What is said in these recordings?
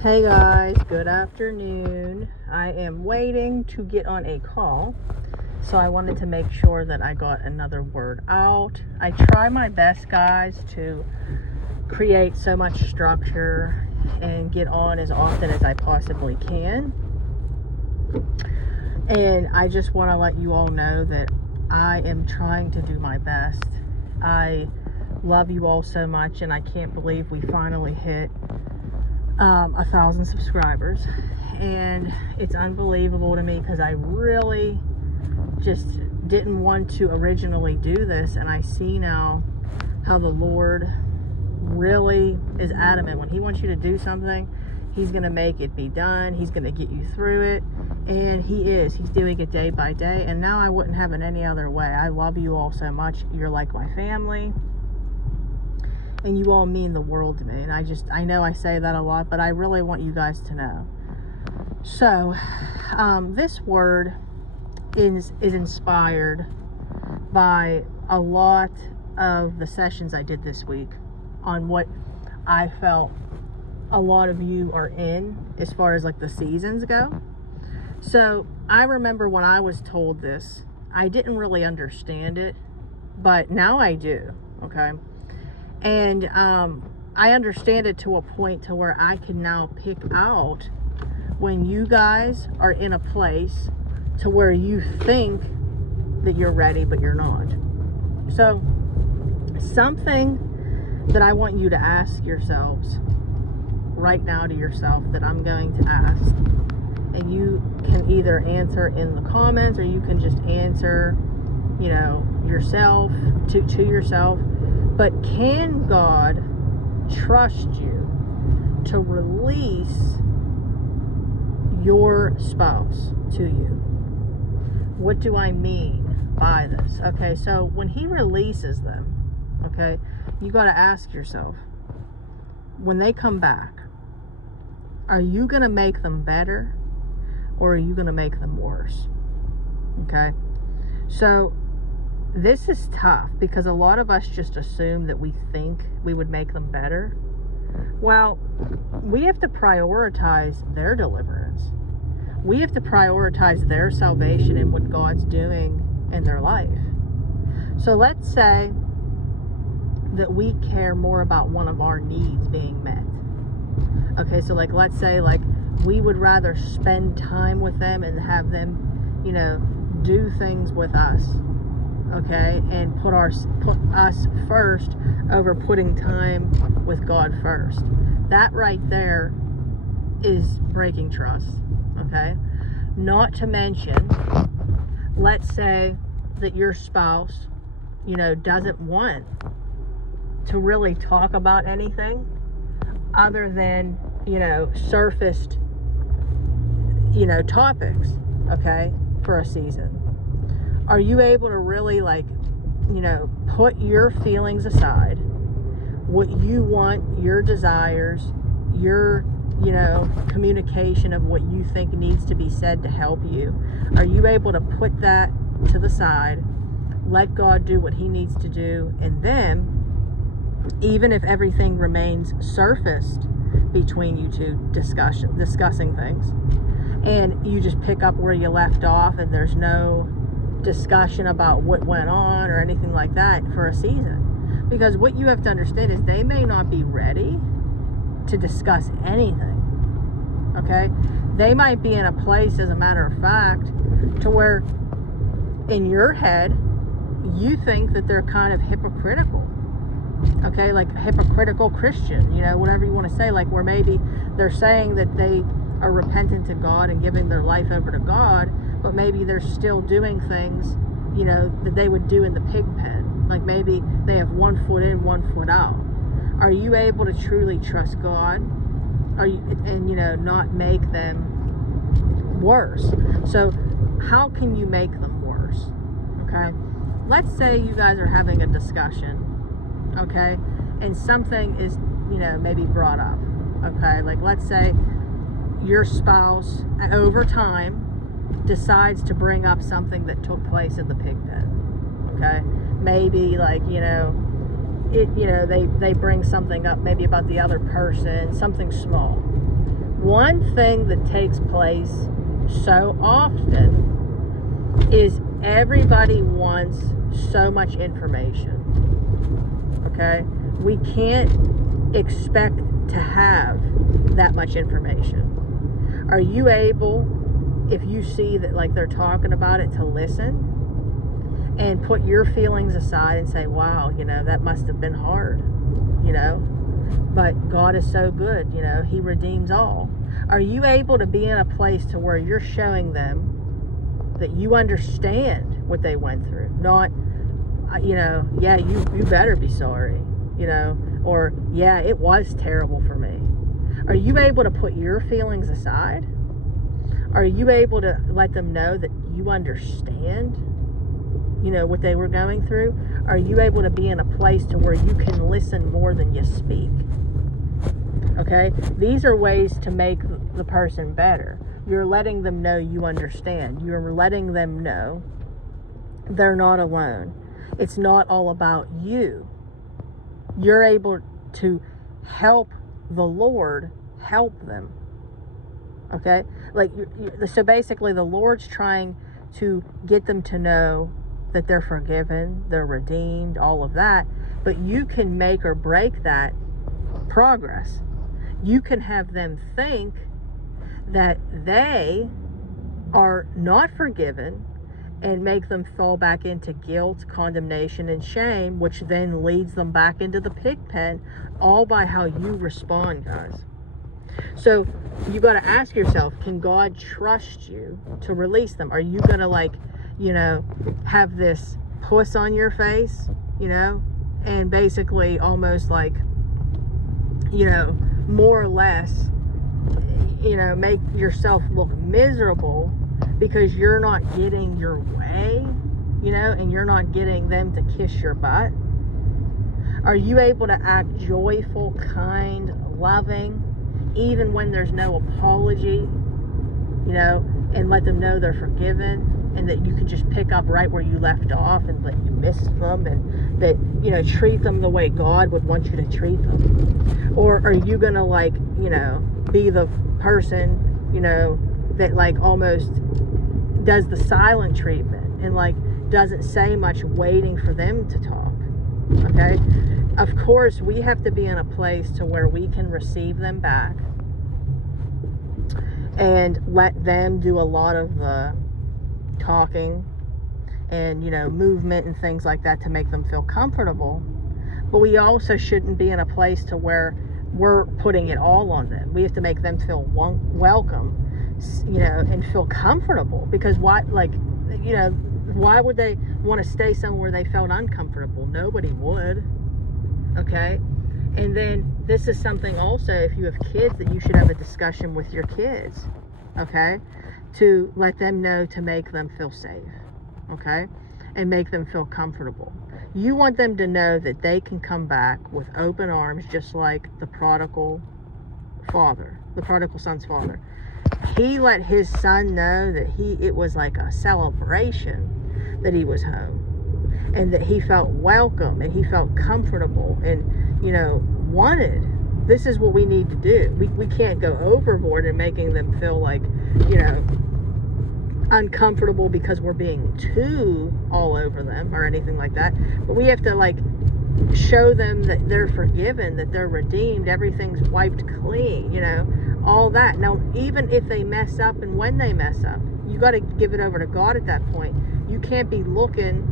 Hey guys, good afternoon. I am waiting to get on a call, so I wanted to make sure that I got another word out. I try my best, guys, to create so much structure and get on as often as I possibly can. And I just want to let you all know that I am trying to do my best. I love you all so much, and I can't believe we finally hit 1,000 subscribers, and it's unbelievable to me because I really just didn't want to originally do this, and I see now how the Lord really is adamant. When He wants you to do something, He's going to make it be done. He's going to get you through it, and He's doing it day by day, and now I wouldn't have it any other way. I love you all so much. You're like my family, and you all mean the world to me. And I know I say that a lot, but I really want you guys to know. So, this word is inspired by a lot of the sessions I did this week on what I felt a lot of you are in as far as like the seasons go. So, I remember when I was told this, I didn't really understand it, but now I do, okay? And I understand it to a point to where I can now pick out when you guys are in a place to where you think that you're ready, but you're not. So something that I want you to ask yourselves right now to yourself that I'm going to ask, and you can either answer in the comments or you can just answer, yourself to yourself. But can God trust you to release your spouse to you? What do I mean by this? Okay, so when He releases them, okay, you got to ask yourself, when they come back, are you going to make them better or are you going to make them worse? Okay, so this is tough because a lot of us just assume that we think we would make them better. Well, we have to prioritize their deliverance. We have to prioritize their salvation and what God's doing in their life. So let's say that we care more about one of our needs being met. Okay, so let's say we would rather spend time with them and have them, do things with us. Okay, and put us first over putting time with God first. That right there is breaking trust. Okay, not to mention, let's say that your spouse, doesn't want to really talk about anything other than, surfaced, topics, okay, for a season. Are you able to really put your feelings aside, what you want, your desires, your, communication of what you think needs to be said to help you? Are you able to put that to the side, let God do what He needs to do, and then, even if everything remains surfaced between you two discussing things, and you just pick up where you left off and there's no discussion about what went on or anything like that for a season, because what you have to understand is they may not be ready to discuss anything. Okay, they might be in a place, as a matter of fact, to where in your head you think that they're kind of hypocritical. Okay, like a hypocritical Christian, whatever you want to say, where maybe they're saying that they are repentant to God and giving their life over to God, but maybe they're still doing things, that they would do in the pig pen. Like maybe they have one foot in, one foot out. Are you able to truly trust God? Are you, and not make them worse? So how can you make them worse? Okay, let's say you guys are having a discussion, okay, and something is, maybe brought up. Okay, let's say your spouse over time decides to bring up something that took place in the pig pen. Okay, maybe they bring something up maybe about the other person, something small. One thing that takes place so often is everybody wants so much information. Okay? We can't expect to have that much information. Are you able, if you see that like they're talking about it, to listen and put your feelings aside and say, wow, that must have been hard, but God is so good, He redeems all. Are you able to be in a place to where you're showing them that you understand what they went through? Not, yeah, you better be sorry, or yeah, it was terrible for me. Are you able to put your feelings aside? Are you able to let them know that you understand, what they were going through? Are you able to be in a place to where you can listen more than you speak? Okay? These are ways to make the person better. You're letting them know you understand. You're letting them know they're not alone. It's not all about you. You're able to help the Lord help them. Okay? So basically the Lord's trying to get them to know that they're forgiven, they're redeemed, all of that. But you can make or break that progress. You can have them think that they are not forgiven and make them fall back into guilt, condemnation, and shame, which then leads them back into the pig pen, all by how you respond, guys. So you got to ask yourself, can God trust you to release them? Are you going to have this puss on your face, and basically almost like, more or less, make yourself look miserable because you're not getting your way, and you're not getting them to kiss your butt? Are you able to act joyful, kind, loving, even when there's no apology, and let them know they're forgiven, and that you can just pick up right where you left off, and that you missed them, and that, treat them the way God would want you to treat them? Or are you going to be the person, that almost does the silent treatment and doesn't say much, waiting for them to talk? Okay? Of course, we have to be in a place to where we can receive them back and let them do a lot of the talking and, movement and things like that to make them feel comfortable. But we also shouldn't be in a place to where we're putting it all on them. We have to make them feel welcome, and feel comfortable. Because why would they want to stay somewhere they felt uncomfortable? Nobody would. Okay? And then this is something also, if you have kids, that you should have a discussion with your kids, okay? To let them know, to make them feel safe, okay? And make them feel comfortable. You want them to know that they can come back with open arms, just like the prodigal son's father. He let his son know that it was like a celebration that he was home, and that he felt welcome, and he felt comfortable, and wanted. This is what we need to do. We can't go overboard in making them feel like uncomfortable because we're being too all over them or anything like that. But we have to show them that they're forgiven, that they're redeemed, everything's wiped clean, all that. Now, even if they mess up, and when they mess up, you got to give it over to God at that point. You can't be looking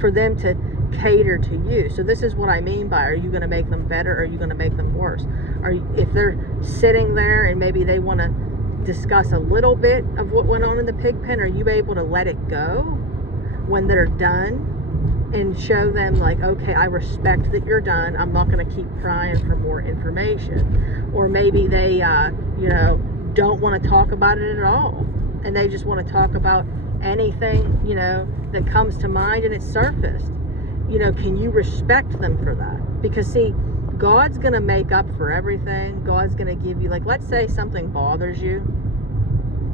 for them to cater to you. So this is what I mean by, are you going to make them better, or are you going to make them worse? If they're sitting there and maybe they want to discuss a little bit of what went on in the pig pen, are you able to let it go when they're done and show them okay, I respect that you're done, I'm not going to keep prying for more information? Or maybe they don't want to talk about it at all, and they just want to talk about anything that comes to mind and it's surfaced. Can you respect them for that? Because see, God's going to make up for everything. God's going to give you, let's say something bothers you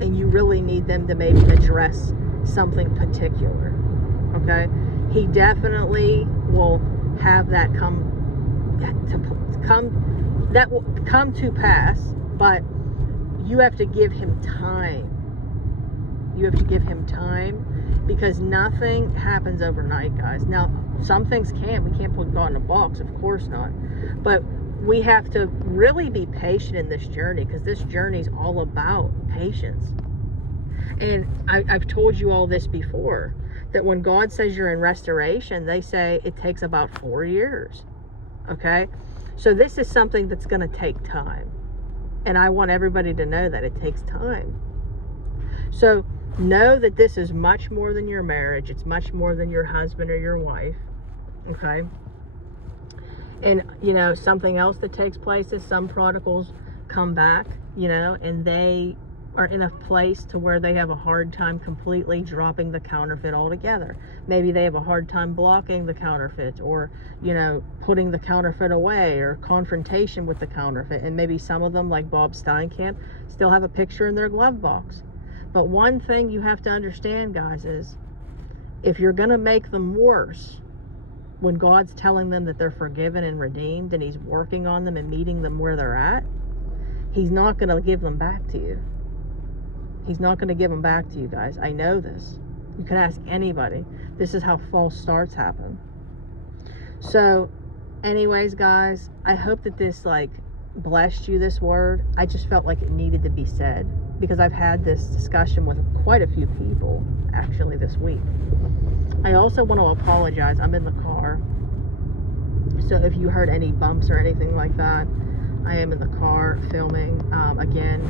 and you really need them to maybe address something particular, okay? He definitely will have that come to pass But you have to give him time. You have to give him time, because nothing happens overnight, guys. Now, some things can. We can't put God in a box, of course not. But we have to really be patient in this journey, because this journey is all about patience. And I've told you all this before, that when God says you're in restoration, they say it takes about 4 years. Okay? So this is something that's going to take time. And I want everybody to know that it takes time. So know that this is much more than your marriage. It's much more than your husband or your wife. Okay? And, something else that takes place is some prodigals come back, and they are in a place to where they have a hard time completely dropping the counterfeit altogether. Maybe they have a hard time blocking the counterfeit, or, putting the counterfeit away, or confrontation with the counterfeit. And maybe some of them, like Bob Steinkamp, still have a picture in their glove box. But one thing you have to understand, guys, is if you're going to make them worse, when God's telling them that they're forgiven and redeemed, and he's working on them and meeting them where they're at, he's not going to give them back to you. He's not going to give them back to you, guys. I know this. You can ask anybody. This is how false starts happen. So, anyways, guys, I hope that this, blessed you, this word. I just felt like it needed to be said, because I've had this discussion with quite a few people, actually, this week. I also want to apologize. I'm in the car. So if you heard any bumps or anything like that, I am in the car filming. Again,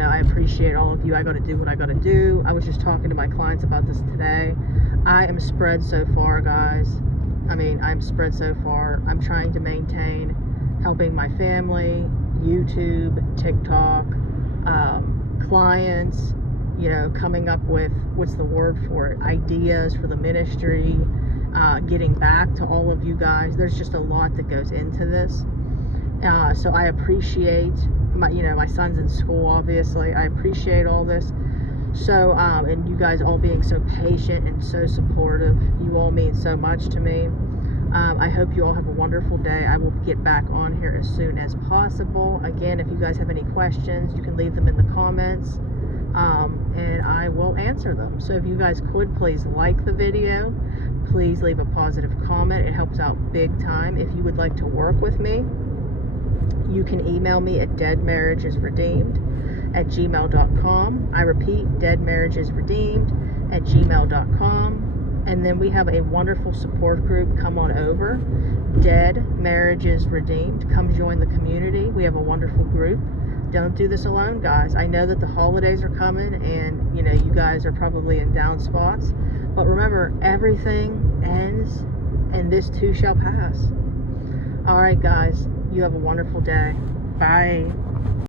I appreciate all of you. I got to do what I got to do. I was just talking to my clients about this today. I am spread so far, guys. I'm spread so far. I'm trying to maintain helping my family, YouTube, TikTok, clients, coming up with, what's the word for it, ideas for the ministry, getting back to all of you guys. There's just a lot that goes into this. So I appreciate my son's in school, obviously. I appreciate all this. So, and you guys all being so patient and so supportive. You all mean so much to me. I hope you all have a wonderful day. I will get back on here as soon as possible. Again, if you guys have any questions, you can leave them in the comments, and I will answer them. So if you guys could please like the video, please leave a positive comment. It helps out big time. If you would like to work with me, you can email me at deadmarriagesredeemed@gmail.com. I repeat, deadmarriagesredeemed@gmail.com. And then we have a wonderful support group. Come on over. Dead Marriages Redeemed. Come join the community. We have a wonderful group. Don't do this alone, guys. I know that the holidays are coming, and you guys are probably in down spots. But remember, everything ends, and this too shall pass. All right, guys. You have a wonderful day. Bye.